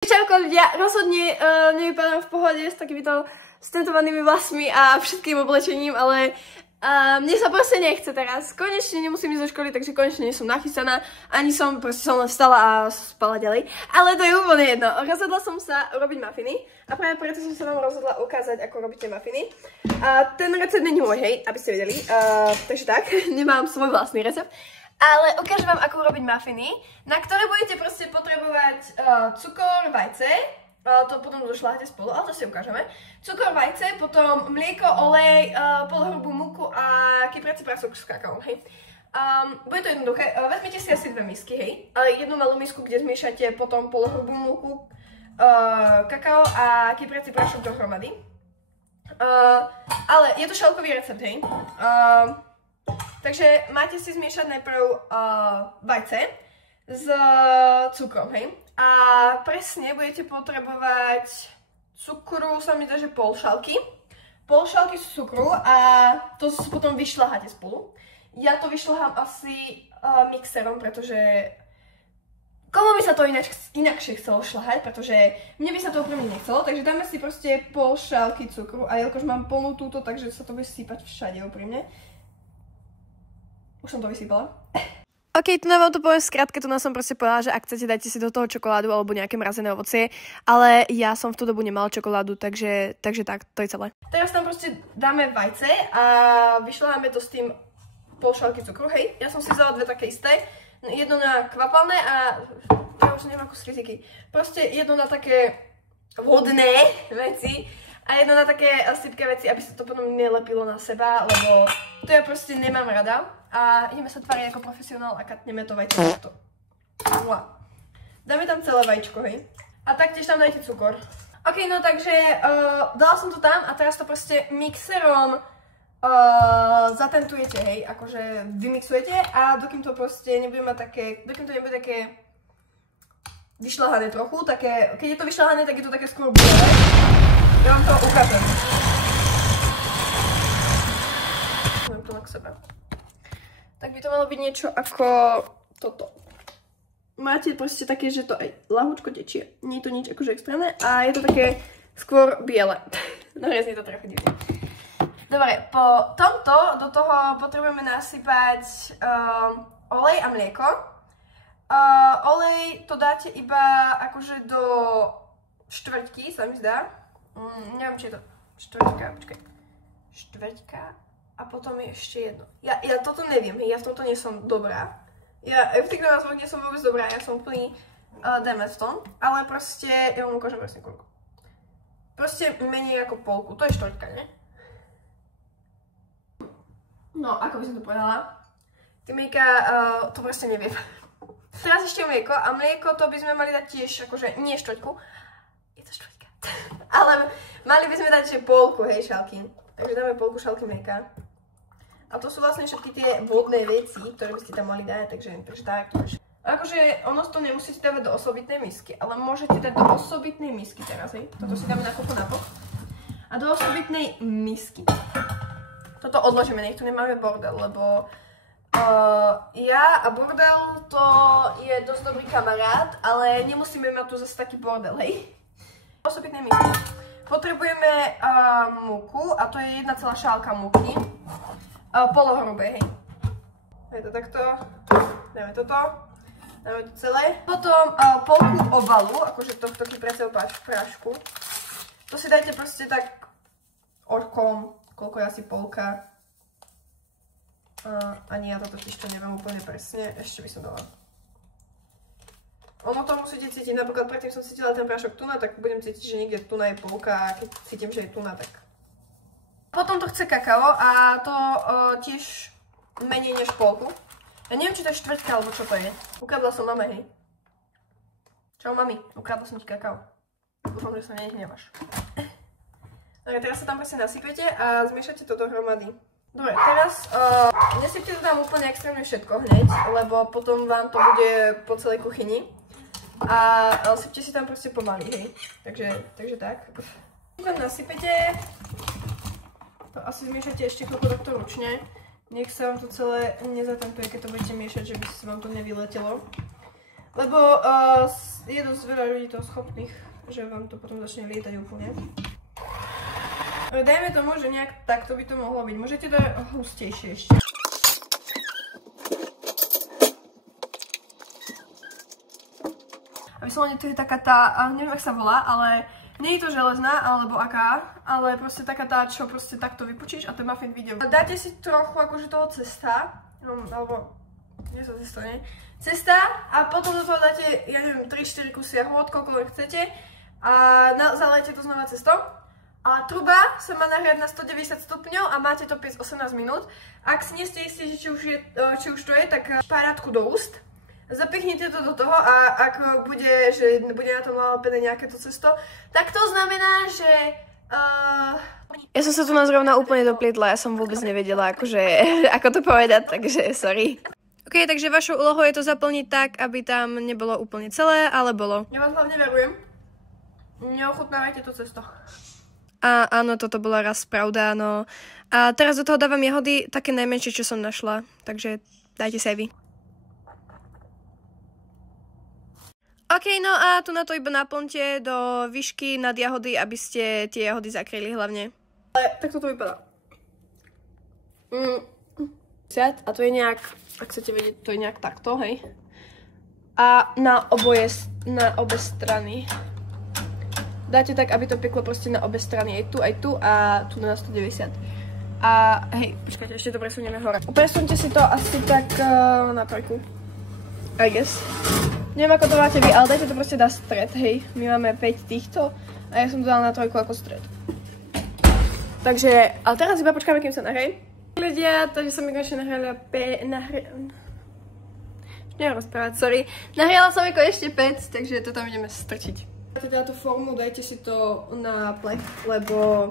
Čauko ľudia, rozhodne nevypadám v pohode s takýmito stentovanými vlasmi a všetkým oblečením, ale mne sa proste nechce teraz. Konečne nemusím ísť do školy, takže konečne nie som nachystaná, ani som len vstala a spala ďalej. Ale to je úplne jedno. Rozhodla som sa robiť mafiny a práve preto som sa vám rozhodla ukázať, ako robíte mafiny. Ten recept není môj, hej, aby ste vedeli. Takže tak, nemám svoj vlastný recept. Ale ukážem vám, ako urobiť mafiny, na ktoré budete proste potrebovať cukor, vajce, to potom došľaháte spolu, ale to si ukážeme. Cukor, vajce, potom mlieko, olej, polohrubú múku a kypriaci prasok s kakaom, hej. Bude to jednoduché, vezmite si asi dve misky, hej. Jednu malú misku, kde zmiešate potom polohrubú múku, kakao a kypriaci prášok dohromady. Ale je to šálkový recept, hej. Takže máte si zmiešať najprv vajce s cukrom, hej? A presne budete potrebovať cukru, sa mi zdá, že pol šálky cukru a to potom vyšľaháte spolu. Ja to vyšľahám asi mixerom, pretože komu by sa to inakšie chcelo šľahať, pretože mne by sa to úplne nechcelo, takže dáme si proste pol šálky cukru a jelikož mám plnú túto, takže sa to bude sypať všade úprimne. Už som to vysypala. Ok, tu nám to poviem skrátke, tu nám som proste povedala, že ak chcete, dajte si do toho čokoládu alebo nejaké mrazené ovocie, ale ja som v tú dobu nemala čokoládu, takže tak, to je celé. Teraz tam proste dáme vajce a vyšľaháme to s tým pol šálky cukru, hej. Ja som si vzala dve také isté, jedno na kvapalné a ja už neviem ako z fyziky. Proste jedno na také vodné veci a jedno na také sypké veci, aby sa to potom nelepilo na seba, lebo to ja proste nemám rada. A ideme sa tváriť ako profesionál a katneme to vajce takto. Dáme tam celé vajíčko, hej. A taktiež tam dajte cukor. Ok, no takže dala som to tam a teraz to proste mixerom zatentujete, hej. Akože vymixujete a dokým to proste nebude mať také, dokým to nebude také vyšľahané trochu, také, keď je to vyšľahané, tak je to také skôr biele. Ja vám to ukážem. Dám to na k sebe. Tak by to malo byť niečo ako toto. Máte proste také, že to aj ľahúčko tečie. Nie je to nič akože extrémne a je to také skôr biele. No je to trochu divné. Dobre, po tomto do toho potrebujeme nasypať olej a mlieko. Olej to dáte iba akože do štvrťky, sa mi zdá. Neviem, či je to štvrťka, počkaj. Štvrťka. A potom je ešte jedno. Ja toto neviem, ja v tomto nie som dobrá. Ja v týchto názvoch nie som vôbec dobrá, ja som úplný demet v tom. Ale proste, ja vám ukážem presne koľko. Proste menej ako polku, to je štvrťka, ne? No, ako by som to povedala. Mlieka, to proste neviem. Teraz ešte mlieko a mlieko to by sme mali dať tiež, akože nie štvrťku. Je to štvrťka. Ale mali by sme dať ešte polku, hej, šálky. Takže dáme polku šálky mlieka. A to sú vlastne všetky tie vodné veci, ktoré by ste tam mali dať, takže tak to je. Akože ono to nemusíte dávať do osobitnej misky, ale môžete dať do osobitnej misky teraz, hej. Toto si dáme na koľko na bok. A do osobitnej misky. Toto odložíme, nech tu nemáme bordel, lebo ja a bordel to je dosť dobrý kamarát, ale nemusíme mať tu zase taký bordel, hej. Osobitnej misky. Potrebujeme múku, a to je 1 celá šálka múky. Polohrubé, hej. Je to takto. Dáme toto. Dáme to celé. Potom polku ovalu, akože tohto kypriaceho prášku. To si dajte proste tak orkom, koľko je asi polka. Ani ja to totiž to neviem úplne presne. Ešte by som dala. Ono to musíte cítiť, napríklad predtým som cítila ten prášok tuna, tak budem cítiť, že niekde tuna je polka a keď cítim, že je tuna, tak... Potom to chce kakao a to tiež menej než polku. Ja neviem, či to je štvrťka, alebo čo to je. Ukradla som mame, hej. Čau mami, ukradla som ti kakao. Dúfam, že sa nehnevaš. Dobre, teraz sa tam presne nasypete a zmiešate to dohromady. Dobre, teraz nesypte to tam úplne extrémne všetko hneď, lebo potom vám to bude po celej kuchyni. A sypte si tam proste pomaly, hej. Takže tak. Tam nasypete. To asi zmiešate ešte chvíľku takto ručne. Nech sa vám to celé nezatentuje, keď to budete miešať, že by sa vám to nevyletelo. Lebo je dosť veľa ľudí toho schopných, že vám to potom začne lietať úplne. Dajme tomu, že nejak takto by to mohlo byť. Môžete dať hustejšie ešte. A vyslovene to je taká tá, neviem ak sa volá, ale nie je to železná, alebo aká, ale proste taká tá, čo proste takto vypočíš a ten muffin vyjde. Dáte si trochu akože toho cesta, alebo nie sa cesto, nie? Cesta a potom do toho dáte, ja neviem, 3-4 kusy jahôd, koľko chcete a zalejete to znova cestou. A truba sa má nahriať na 190 stupňov a máte to piecť 18 minút. Ak si nie ste istí, že či už to je, tak šparátku do úst. Zapichnite to do toho a ak bude, že bude na tom nalepené nejaké to cesto, tak to znamená, že... Ja som sa tu zrovna úplne doplietla, ja som vôbec nevedela, akože, ako to povedať, takže sorry. Ok, takže vašou úlohou je to zaplniť tak, aby tam nebolo úplne celé, ale bolo. Ja vás hlavne verujem. Neochutnávajte to cesto. A áno, toto bola raz pravda, no. A teraz do toho dávam jahody, také najmenšie, čo som našla, takže dajte sa aj vy. Ok, no a tu na to iba naplňte do výšky nad jahody, aby ste tie jahody zakryli hlavne. Ale takto to vypadá. A to je nejak, ak chcete vedieť, to je nejak takto, hej. A na obe strany. Dáte tak, aby to peklo proste na obe strany, aj tu a tu na 190. A hej, počkajte, ešte to presunieme hore. Presunte si to asi tak na trojku. I guess. Neviem, ako to máte vy, ale dajte to proste na stred, hej. My máme 5 týchto a ja som to dala na trojku ako stred. Takže, ale teraz iba počkáme, kým sa nahrej. Ľudia, takže som mi konečne nahriala neviem rozprávať, sorry. Nahriala som ešte 5, takže to tam ideme strčiť. Teda tú formu, dajte si to na plech, lebo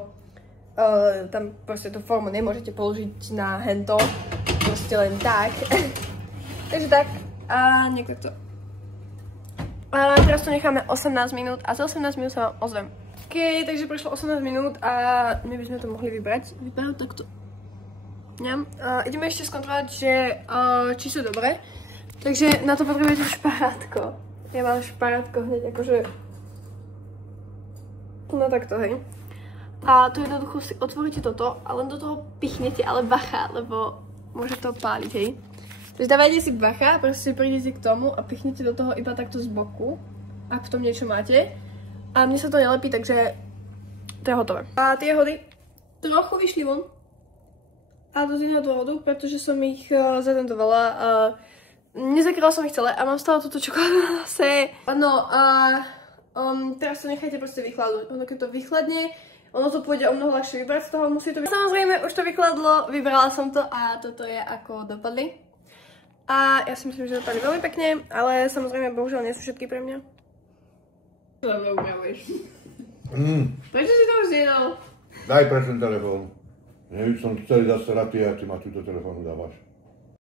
tam proste tú formu nemôžete položiť na hento, proste len tak. Takže tak, a niekto to. A teraz to necháme 18 minút a za 18 minút sa vám ozvem. Ok, takže prešlo 18 minút a my by sme to mohli vybrať. Vyberám takto. Ideme ešte skontrolovať, že či sú dobré. Takže na to potrebujete šparátko. Ja mám šparátko hneď akože... No takto, hej. A tu jednoducho si otvoríte toto a len do toho pichnete, ale bacha, lebo môže to páliť, hej. Takže dávajte si bacha, proste prídete k tomu a pichnete do toho iba takto z boku, ak v tom niečo máte. A mne sa to nelepí, takže to je hotové. A tie jahody trochu vyšli von. A to z iného dôvodu, pretože som ich zatentovala a nezakryla som ich celé a mám stále túto čokoládu na nose. No a teraz to nechajte proste vychladnúť. Ono keď to vychladne, ono to pôjde o mnoho ľahšie vybrať z toho, musí to byť. Samozrejme, už to vychladlo, vybrala som to a toto je ako dopadli. A ja si myslím, že dopadli veľmi pekne, ale samozrejme, bohužiaľ nie sú všetky pre mňa. Čo tam neupravuješ? Prečo si to už zjedol? Daj pre ten telefón. Nevíš, som celý zasratý a ty ma túto telefónu dávaš.